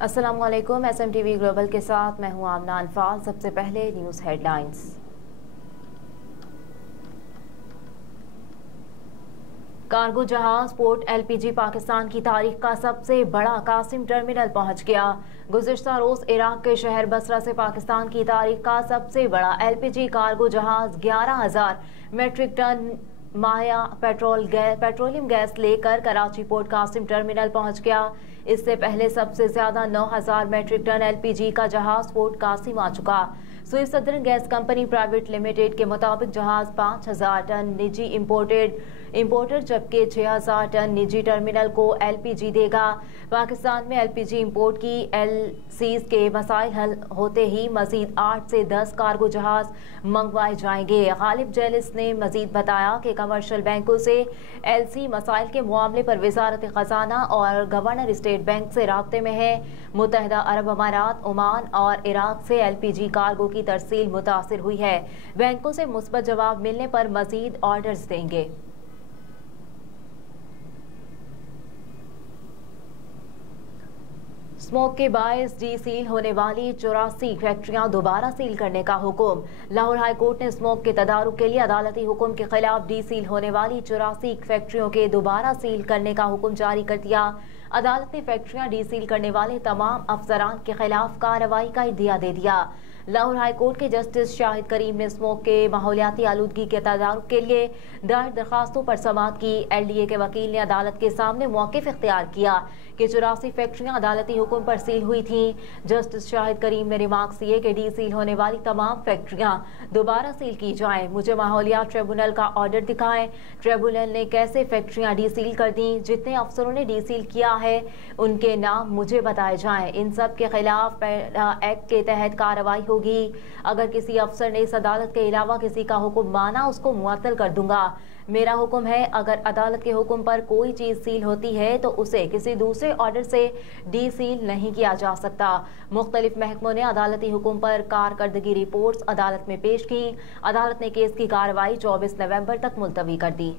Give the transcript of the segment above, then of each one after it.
अस्सलामुअलैकुम। SMTV global के साथ मैं हूं आमना अनफाल। सबसे पहले न्यूज़ हेडलाइंस। कार्गो जहाज पोर्ट LPG पाकिस्तान की तारीख का सबसे बड़ा कासिम टर्मिनल पहुंच गया। गुज़िश्ता रोज इराक के शहर बसरा से पाकिस्तान की तारीख का सबसे बड़ा LPG कार्गो जहाज 11,000 मेट्रिक टन माया पेट्रोलियम गैस लेकर कराची पोर्ट कासिम टर्मिनल पहुंच गया। इससे पहले सबसे ज्यादा 9,000 मेट्रिक टन LPG का जहाज पोर्ट कासिम आ चुका। Swiss southern gas company private limited के मुताबिक जहाज 5,000 टन निजी इंपोर्टर जबकि 6,000 टन निजी टर्मिनल को LPG देगा। पाकिस्तान में LPG इंपोर्ट की LCs के मसाइल हल होते ही मजीद 8 से 10 कार्गो जहाज मंगवाए जाएंगे। गालिब जैलिस ने मजीद बताया कि कमर्शियल बैंकों से LC मसाइल के मामले पर वजारत खजाना और गवर्नर स्टेट बैंक से राब्ते में है। मुत्तहिदा अरब अमारात, ओमान और इराक से LPG कार्गो की तरसील मुतासिर हुई है। बैंकों से मुस्बत जवाब मिलने पर मजीद ऑर्डर्स देंगे। स्मोक के बायस सील होने वाली 84 फैक्ट्रियां दोबारा सील करने का हुक्म। लाहौर हाई कोर्ट ने स्मोक के तदारुक के लिए अदालती हुक्म के खिलाफ सील होने वाली 84 फैक्ट्रियों के दोबारा सील करने का हुक्म जारी कर दिया। अदालत ने फैक्ट्रियां सील करने वाले तमाम अफसरान के खिलाफ कार्रवाई का इंदिया दे दिया। लाहौर हाई कोर्ट के जस्टिस शाहिद करीम ने स्मोक के माहौलियाती आलूदगी के तदारुक के लिए दायर दरखास्तों पर समाअत की। LDA के वकील ने अदालत के सामने मौक़िफ़ इख्तियार किया कि 84 फैक्ट्रियां अदालती हुक्म पर सील हुई थी। जस्टिस शाहिद करीम ने रिमार्क्स दिए कि सील होने वाली तमाम फैक्ट्रियां दोबारा सील की जाएं। मुझे माहौलियात ट्रिब्यूनल का ऑर्डर दिखाएं। ट्रिब्यूनल ने कैसे फैक्ट्रियां सील कर दी, जितने अफसरों ने सील किया है उनके नाम मुझे बताए जाएं। इन सब के खिलाफ एक्ट के तहत कार्रवाई होगी। अगर किसी अफसर ने इस अदालत के अलावा किसी का हुक्म माना उसको मुअत्तल कर दूंगा। मेरा हुक्म है, अगर अदालत के हुक्म पर कोई चीज सील होती है तो उसे किसी दूसरे ऑर्डर से सील नहीं किया जा सकता। मुख्तलिफ महकमों ने अदालती हुक्म पर कारकर्दगी रिपोर्ट्स अदालत में पेश की। अदालत ने केस की कार्रवाई 24 नवंबर तक मुलतवी कर दी।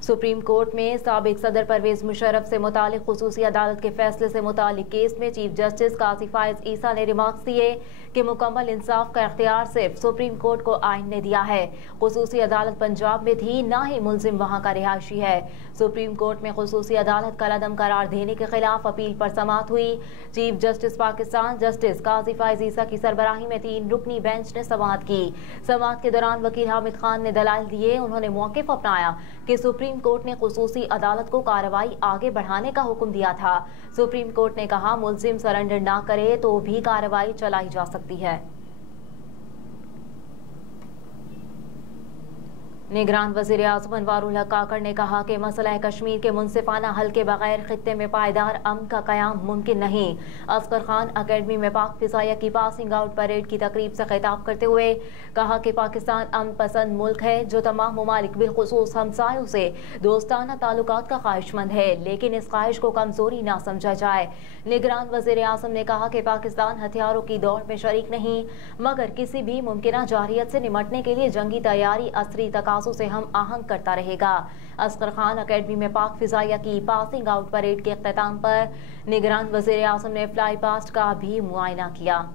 सुप्रीम कोर्ट में साबिक सदर परवेज मुशर्रफ से मुतालिक खुसूसी अदालत के फैसले से मुतालिक केस में चीफ जस्टिस काजी फायज ईसा ने रिमार्क्स दिए कि मुकम्मल इंसाफ का इख्तियार सिर्फ सुप्रीम कोर्ट को आइन ने दिया है। खुसूसी अदालत पंजाब में थी, ना ही मुलजिम वहाँ का रिहायशी है। सुप्रीम कोर्ट में खुसूसी अदालत कलअदम करार देने के खिलाफ अपील पर समाअत हुई। चीफ जस्टिस पाकिस्तान जस्टिस काजी फायज ईसा की सरबराही में 3 रुकनी बेंच ने समाअत की। समाअत के दौरान वकील हामिद खान ने दलाइल दिए। उन्होंने मौक़िफ़ अपनाया कि सुप्रीम कोर्ट ने खुसूसी अदालत को कार्रवाई आगे बढ़ाने का हुक्म दिया था। सुप्रीम कोर्ट ने कहा मुलजिम सरेंडर ना करे तो भी कार्रवाई चलाई जा सकती है। निगरान वज़ीर आज़म अनवारुल हक काकड़ ने कहा कि मसला कश्मीर के मुनसिफाना हल के बगैर खित्ते में पायदार अमन का क़याम मुमकिन नहीं। असगर खान अकेडमी में पाक फिज़ाइया की पासिंग आउट परेड की तकरीब से खिताब करते हुए कहा कि पाकिस्तान अमन पसंद मुल्क है जो तमाम ममालिक बिलखुसूस हमसायों से दोस्ताना ताल्लुकात का ख्वाहिशमंद है, लेकिन इस ख्वाहिश को कमजोरी ना समझा जाए। निगरान वज़ीर आज़म ने कहा कि पाकिस्तान हथियारों की दौड़ में शरीक नहीं, मगर किसी भी मुमकिना जारियत से निमटने के लिए जंगी तैयारी असरी तकाज़ों से हम आहंग करता रहेगा। असगर खान अकेडमी में पाक फिज़ाइया की पासिंग आउट परेड के इख्तिताम पर निगरान वज़ीर आज़म ने फ्लाई पास्ट का भी मुआयना किया।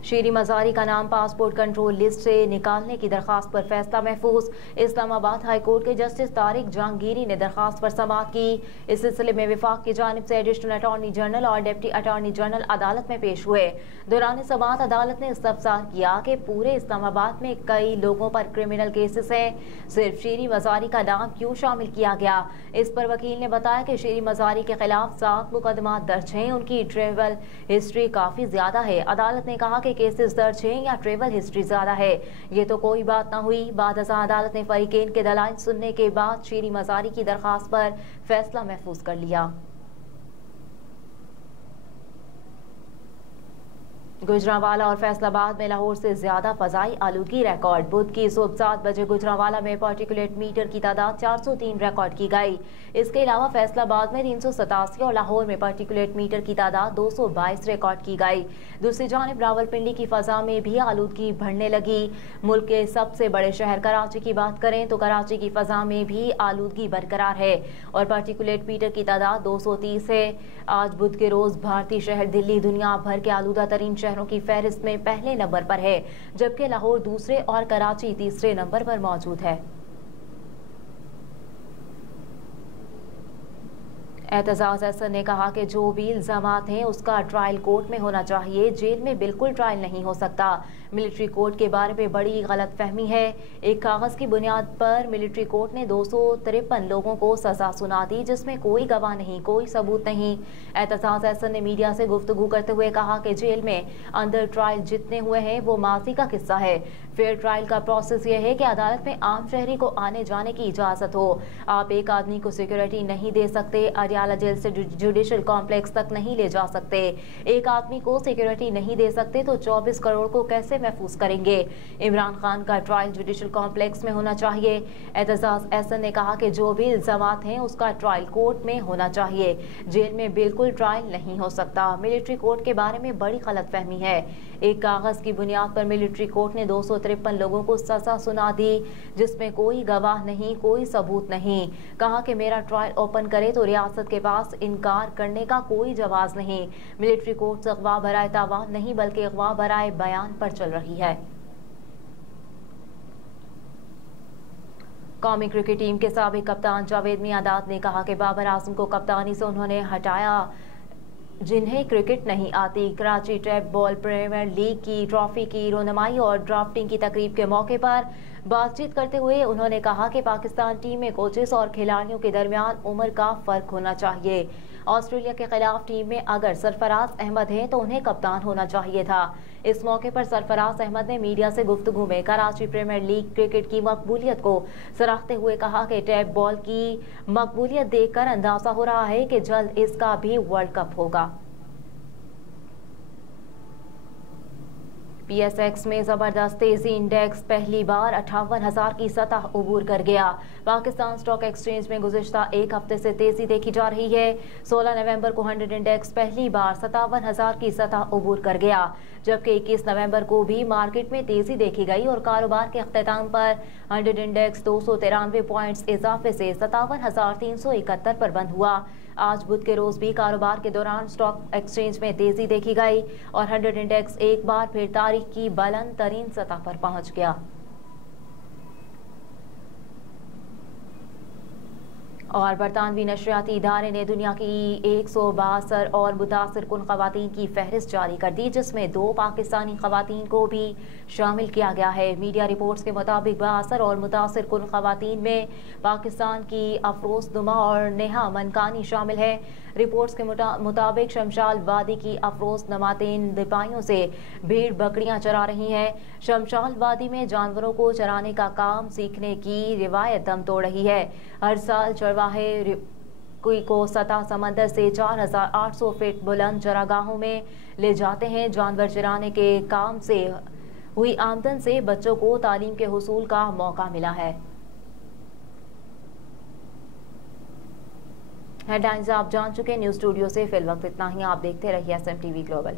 शीरी मज़ारी का नाम पासपोर्ट कंट्रोल लिस्ट से निकालने की दरखास्त पर फैसला महफूज। इस्लामाबाद हाई कोर्ट के जस्टिस तारिक जहांगीरी ने दरखास्त पर समाअत की। इस सिलसिले में विफाक की जानिब से एडिशनल अटॉर्नी जनरल और डिप्टी अटॉर्नी जनरल अदालत में पेश हुए। दौरान समाअत अदालत ने इस्तफसार किया कि पूरे इस्लामाबाद में कई लोगों पर क्रिमिनल केसेस हैं, सिर्फ शीरी मज़ारी का नाम क्यों शामिल किया गया। इस पर वकील ने बताया कि शीरी मज़ारी के खिलाफ 7 मुकदमा दर्ज हैं, उनकी ट्रेवल हिस्ट्री काफी ज्यादा है। अदालत ने कहा कि केसेस दर्ज हैं या ट्रेवल हिस्ट्री ज्यादा है, ये तो कोई बात ना हुई। बाद अदालत ने फरीकेन के दलाइल सुनने के बाद शीरी मज़ारी की दरखास्त पर फैसला महफूज कर लिया। गुजरांवाला और फैसलाबाद में लाहौर से ज्यादा फजाई आलूगी रिकॉर्ड। बुध की सुबह 7 बजे गुजरांवाला में पार्टिकुलेट मीटर की तादाद 403 रिकॉर्ड की गई। इसके अलावा फैसलाबाद में 387 और लाहौर में पार्टिकुलेट मीटर की तादाद 222 रिकॉर्ड की गई। दूसरी जानिब रावलपिंडी की फजा में भी आलूदगी बढ़ने लगी। मुल्क के सबसे बड़े शहर कराची की बात करें तो कराची की फजा में भी आलूदगी बरकरार है और पार्टिकुलेट मीटर की तादाद 230 है। आज बुध के रोज भारतीय शहर दिल्ली दुनिया भर के आलूदा तरीन शहरों की फहरिस्त में पहले नंबर पर है, जबकि लाहौर दूसरे और कराची तीसरे नंबर पर मौजूद है। एतजाज अहसन ने कहा कि जो भी इल्जामात हैं उसका ट्रायल कोर्ट में होना चाहिए, जेल में बिल्कुल ट्रायल नहीं हो सकता। मिलिट्री कोर्ट के बारे में बड़ी गलत फहमी है। एक कागज की बुनियाद पर मिलिट्री कोर्ट ने 253 लोगों को सजा सुना दी, जिसमें कोई गवाह नहीं, कोई सबूत नहीं। एतजाज अहसन ने मीडिया से गुफ्तगू करते हुए कहा कि जेल में अंदर ट्रायल जितने हुए हैं वो माजी का किस्सा है। फेयर ट्रायल का प्रोसेस यह है कि अदालत में आम शहरी को आने जाने की इजाजत हो। आप एक आदमी को सिक्योरिटी नहीं दे सकते, अडियाला जेल से जुडिशल कॉम्प्लेक्स तक नहीं ले जा सकते। एक आदमी को सिक्योरिटी नहीं दे सकते तो 24 करोड़ को कैसे महफूज करेंगे। इमरान खान का ट्रायल जुडिशल कॉम्प्लेक्स में होना चाहिए। एतजाज अहसन ने कहा कि जो भी इल्जामात हैं उसका ट्रायल कोर्ट में होना चाहिए, जेल में बिल्कुल ट्रायल नहीं हो सकता। मिलिट्री कोर्ट के बारे में बड़ी गलतफहमी है। एक कागज की बुनियाद पर मिलिट्री कोर्ट ने 253 लोगों को सजा सुना दी, जिसमें कोई गवाह नहीं, कोई सबूत नहीं। कहा कि मेरा ट्रायल ओपन करे तो रियासत के पास इनकार करने का कोई जवाब नहीं। मिलिट्री कोर्ट से अगवा बराए तावान नहीं बल्कि अगवा बराए बयान पर चल रही है। कौमी क्रिकेट टीम के साबिक कप्तान जावेद मियांदाद ने कहा कि बाबर आजम को कप्तानी से उन्होंने हटाया जिन्हें क्रिकेट नहीं आती। कराची ट्रैप बॉल प्रीमियर लीग की ट्रॉफी की रोनमाई और ड्राफ्टिंग की तकरीब के मौके पर बातचीत करते हुए उन्होंने कहा कि पाकिस्तान टीम में कोचेस और खिलाड़ियों के दरमियान उम्र का फर्क होना चाहिए। ऑस्ट्रेलिया के खिलाफ टीम में अगर सरफराज अहमद हैं तो उन्हें कप्तान होना चाहिए था। इस मौके पर सरफराज अहमद ने मीडिया से गुफ्तगू में कराची प्रीमियर लीग क्रिकेट की मकबूलियत को सराहते हुए कहा कि टैप बॉल की मकबूलियत देखकर अंदाजा हो रहा है कि जल्द इसका भी वर्ल्ड कप होगा। PSX में जबरदस्त तेजी, इंडेक्स पहली बार 58,000 की सतह उबूर कर गया। पाकिस्तान स्टॉक एक्सचेंज में गुज़िश्ता एक हफ्ते से तेजी देखी जा रही है। 16 नवंबर को 100 इंडेक्स पहली बार 57,000 की सतह उबूर कर गया, जबकि 21 नवंबर को भी मार्केट में तेजी देखी गई और कारोबार के अख्ताम पर 100 इंडेक्स 293 पॉइंट्स इजाफे से 57,371 पर बंद हुआ। आज बुध के रोज भी कारोबार के दौरान स्टॉक एक्सचेंज में तेजी देखी गई और 100 इंडेक्स एक बार फिर तारीख की बुलंद तरीन सतह पर पहुंच गया। और बरतानवी नशरियाती इदारे ने दुनिया की 162 और मुतासिर कुन खवातीन की फहरिस्त जारी कर दी, जिसमें 2 पाकिस्तानी खवातीन को भी शामिल किया गया है। मीडिया रिपोर्ट्स के मुताबिक बासर और मुतासिर कुन खवातीन में पाकिस्तान की अफरोज नुमा और नेहा मनकानी शामिल है। रिपोर्ट्स के मुताबिक शमशाल वादी की अफरोज नमातेन दिपाइयों से भेड़ बकरियां चरा रही हैं। शमशाल वादी में जानवरों को चराने का काम सीखने की रिवायत दम तोड़ रही है। हर साल चरवाहे को सतह समंदर से 4,800 फीट बुलंद चरागाहों में ले जाते हैं। जानवर चराने के काम से हुई आमदन से बच्चों को तालीम के हुसूल का मौका मिला है। हेडलाइंस आप जान चुके। न्यूज़ स्टूडियो से फिल वक्त इतना ही। आप देखते रहिए SMTV ग्लोबल।